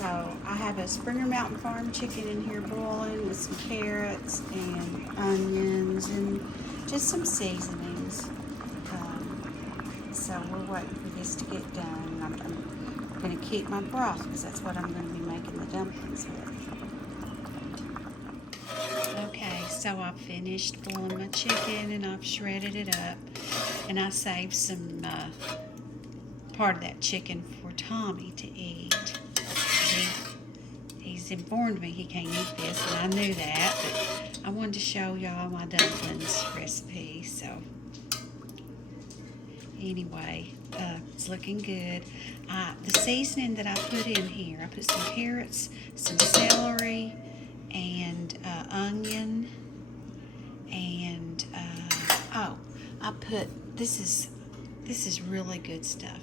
So I have a Springer Mountain Farm chicken in here boiling with some carrots and onions and just some seasonings. So we're waiting for this to get done. I'm going to keep my broth because that's what I'm going to be making the dumplings with. Okay, so I've finished boiling my chicken and I've shredded it up, and I saved some part of that chicken for Tommy to eat. He's informed me he can't eat this, and I knew that, but I wanted to show y'all my dumplings recipe. So anyway, it's looking good. The seasoning that I put in here, I put some carrots, some celery, and onion, and I put this is really good stuff.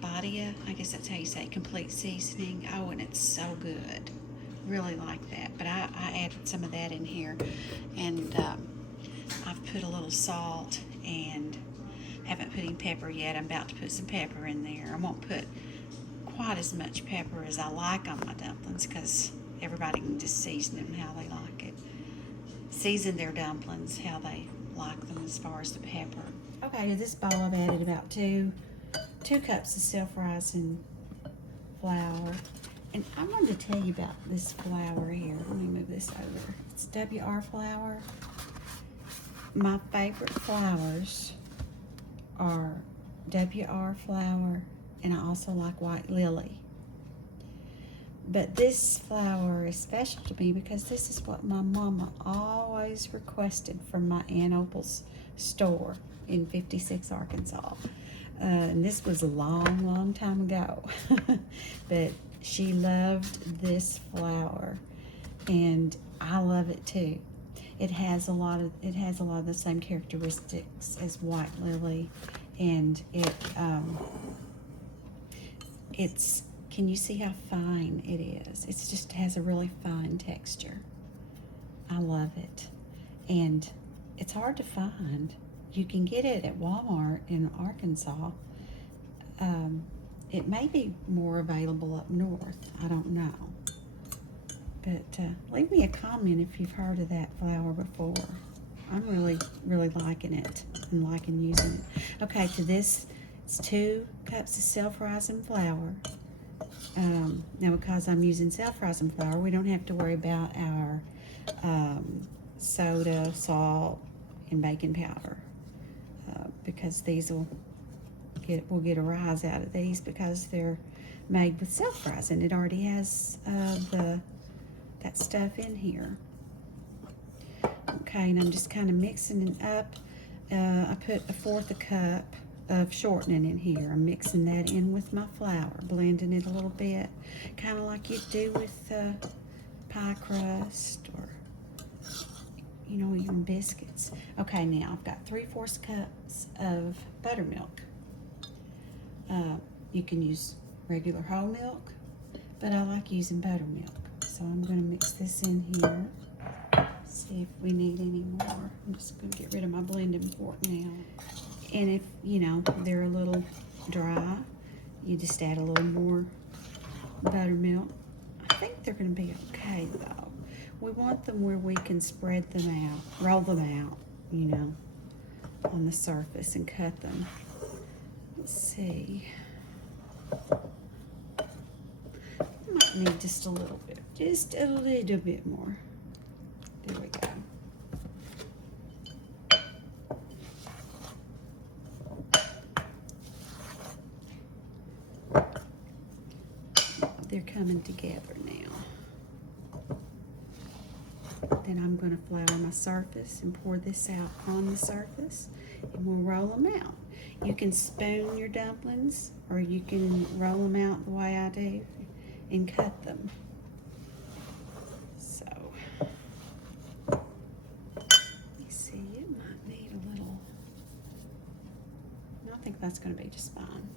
Badia, I guess that's how you say it, complete seasoning. Oh, and it's so good. Really like that. But I added some of that in here, and I've put a little salt, and haven't put any pepper yet. I'm about to put some pepper in there. I won't put quite as much pepper as I like on my dumplings because everybody can just season them how they like it. Season their dumplings how they like them as far as the pepper. Okay, to this bowl I've added about two cups of self-rising flour. And I wanted to tell you about this flour here. Let me move this over. It's WR flour. My favorite flours are WR flour, and I also like White Lily. But this flour is special to me because this is what my mama always requested from my Aunt Opal's store in 56, Arkansas. And this was a long time ago. But she loved this flour, and I love it too. It has a lot of the same characteristics as White Lily, and it's, can you see how fine it is? It's just has a really fine texture. I love it, and it's hard to find. You can get it at Walmart in Arkansas. It may be more available up north. I don't know. But leave me a comment if you've heard of that flour before. I'm really liking it and liking using it. Okay, to this, it's 2 cups of self-rising flour. Now, because I'm using self-rising flour, we don't have to worry about our soda, salt, and baking powder. Because these we'll get a rise out of these because they're made with self-rising. It already has that stuff in here. Okay, and I'm just kind of mixing it up. I put 1/4 cup of shortening in here. I'm mixing that in with my flour, blending it a little bit, kind of like you do with pie crust or even biscuits. Okay, now I've got 3/4 cups of buttermilk. You can use regular whole milk, but I like using buttermilk. So I'm going to mix this in here. See if we need any more. I'm just going to get rid of my blending fork now. And if, they're a little dry, you just add a little more buttermilk. I think they're going to be okay, though. We want them where we can spread them out, roll them out, on the surface and cut them. Let's see. Might need just a little bit more. There we go. They're coming together now. Then I'm going to flour my surface and pour this out on the surface, and we'll roll them out. You can spoon your dumplings, or you can roll them out the way I do and cut them. So, you see, it might need a little. I think that's going to be just fine.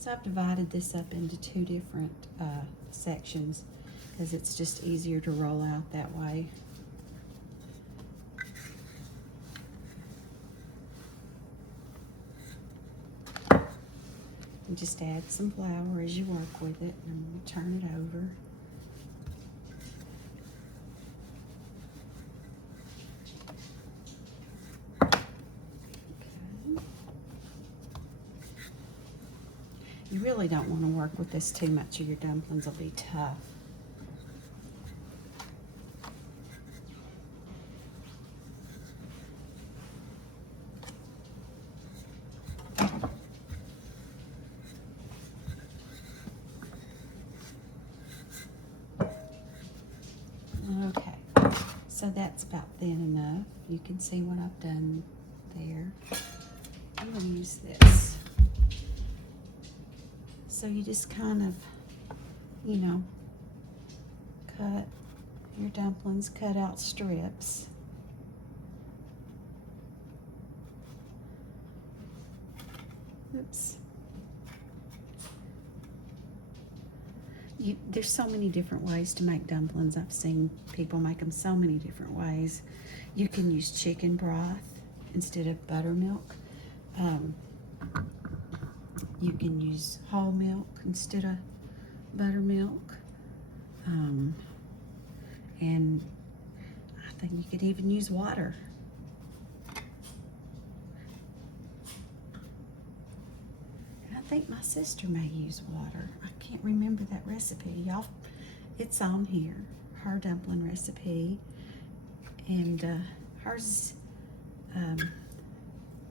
So I've divided this up into two different sections because it's just easier to roll out that way. And just add some flour as you work with it, and I'm going to turn it over. You really don't want to work with this too much or your dumplings will be tough. Okay, so that's about thin enough. You can see what I've done there. I'm going to use this. So you just kind of, you know, cut your dumplings, cut out strips. Oops. There's so many different ways to make dumplings. I've seen people make them so many different ways. You can use chicken broth instead of buttermilk. You can use whole milk instead of buttermilk. And I think you could even use water. And I think my sister may use water. I can't remember that recipe. Y'all, it's on here, her dumpling recipe. And hers is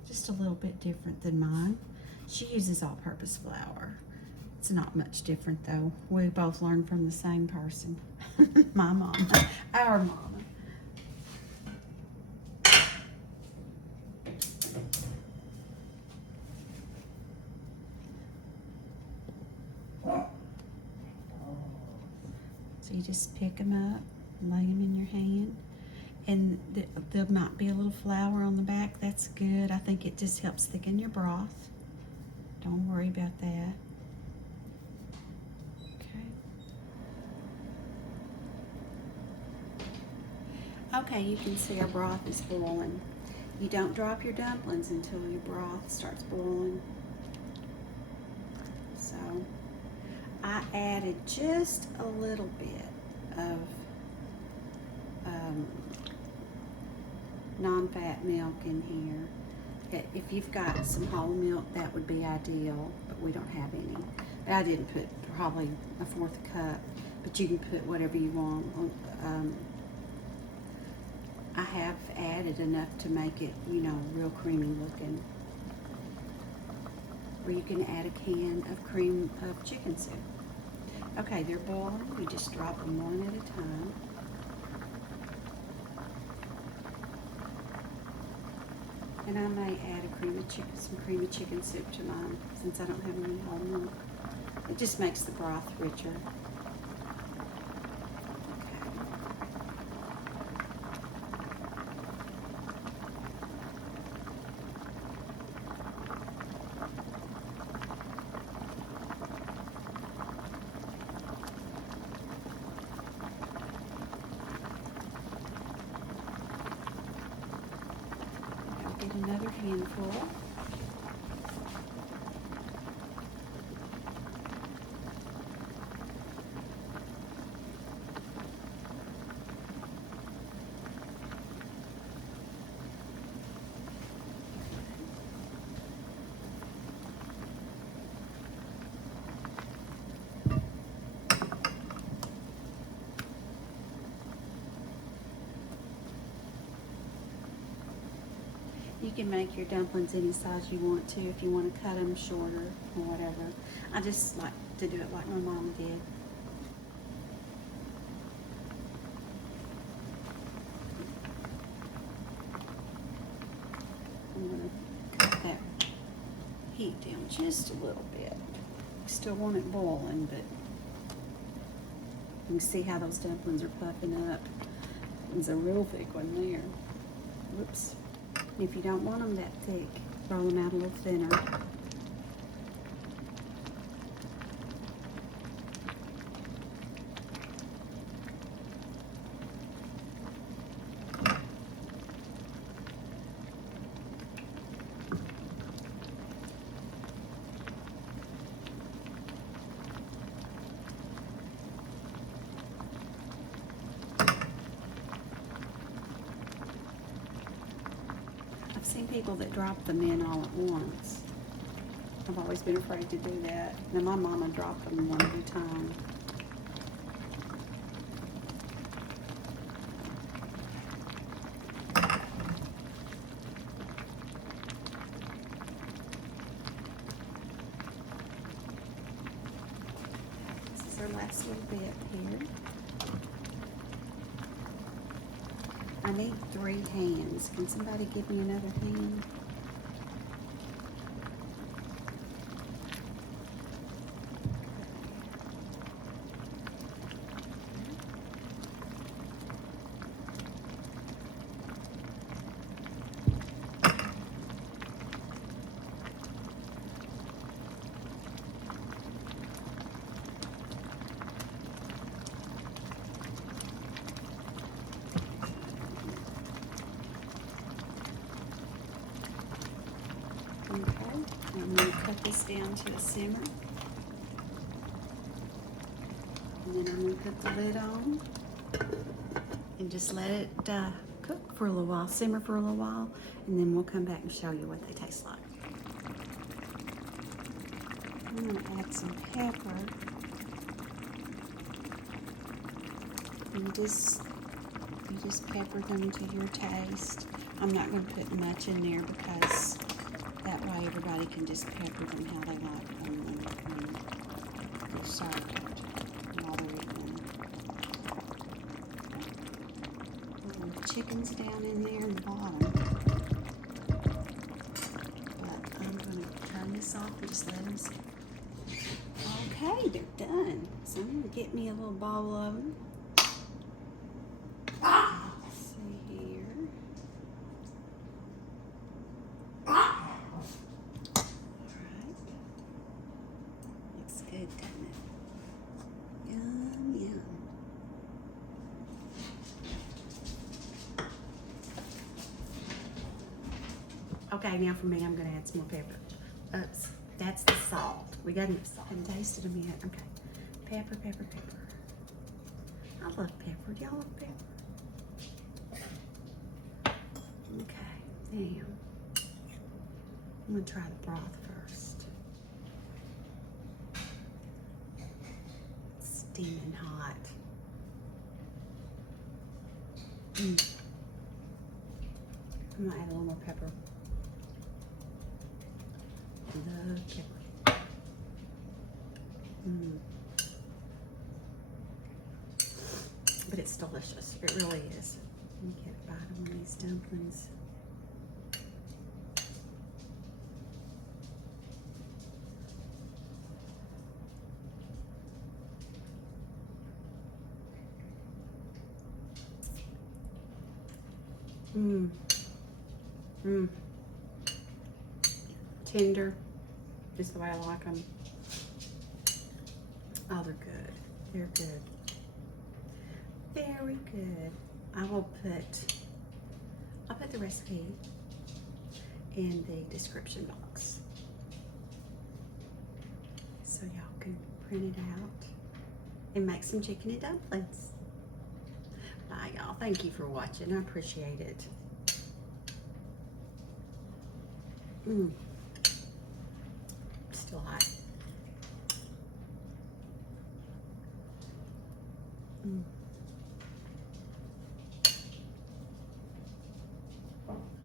just a little bit different than mine. She uses all-purpose flour. It's not much different though. We both learned from the same person. My mama, our mama. So you just pick them up, lay them in your hand. And there might be a little flour on the back. That's good. I think it just helps thicken your broth. Don't worry about that. Okay, you can see our broth is boiling. You don't drop your dumplings until your broth starts boiling. So I added just a little bit of non-fat milk in here. If you've got some whole milk, that would be ideal, but we don't have any. I didn't put probably a 1/4 cup, but you can put whatever you want. I have added enough to make it, you know, real creamy looking. Or you can add a can of cream of chicken soup. Okay, they're boiling. We just drop them one at a time. And I may add some creamy chicken soup to mine since I don't have any whole milk. It just makes the broth richer. Get another handful. You can make your dumplings any size you want to if you want to cut them shorter or whatever. I just like to do it like my mom did. I'm going to cut that heat down just a little bit. Still want it boiling, but you can see how those dumplings are puffing up. There's a real thick one there. Whoops. If you don't want them that thick, roll them out a little thinner. people that drop them in all at once. I've always been afraid to do that. Now my mama dropped them one at a time. This is our last little bit here. I need 3 hands. Can somebody give me another hand? Okay, I'm going to cut this down to a simmer. And then I'm going to put the lid on and just let it cook for a little while, simmer for a little while, and then we'll come back and show you what they taste like. I'm going to add some pepper. And you just pepper them to your taste. I'm not going to put much in there because that way everybody can just pepper them how they like them when they're served while they're eating them. The chicken's down in there in the bottom. But I'm going to turn this off and just let them sit. Okay, they're done. So I'm going to get me a little bowl of them. Good, doesn't it? Yum, yum. Okay, now for me, I'm going to add some more pepper. Oops, that's the salt. We got enough salt. I haven't tasted them yet. Okay. Pepper, pepper, pepper. I love pepper. Do y'all love pepper? Okay, now I'm going to try the broth first. Steaming hot. I'm gonna add a little more pepper. Love pepper. But it's delicious. It really is. Let me get a bite of one of these dumplings. Tender, just the way I like them. Oh, they're good. They're good. Very good. I'll put the recipe in the description box so y'all can print it out and make some chicken and dumplings. Bye, y'all. Thank you for watching. I appreciate it. Still hot.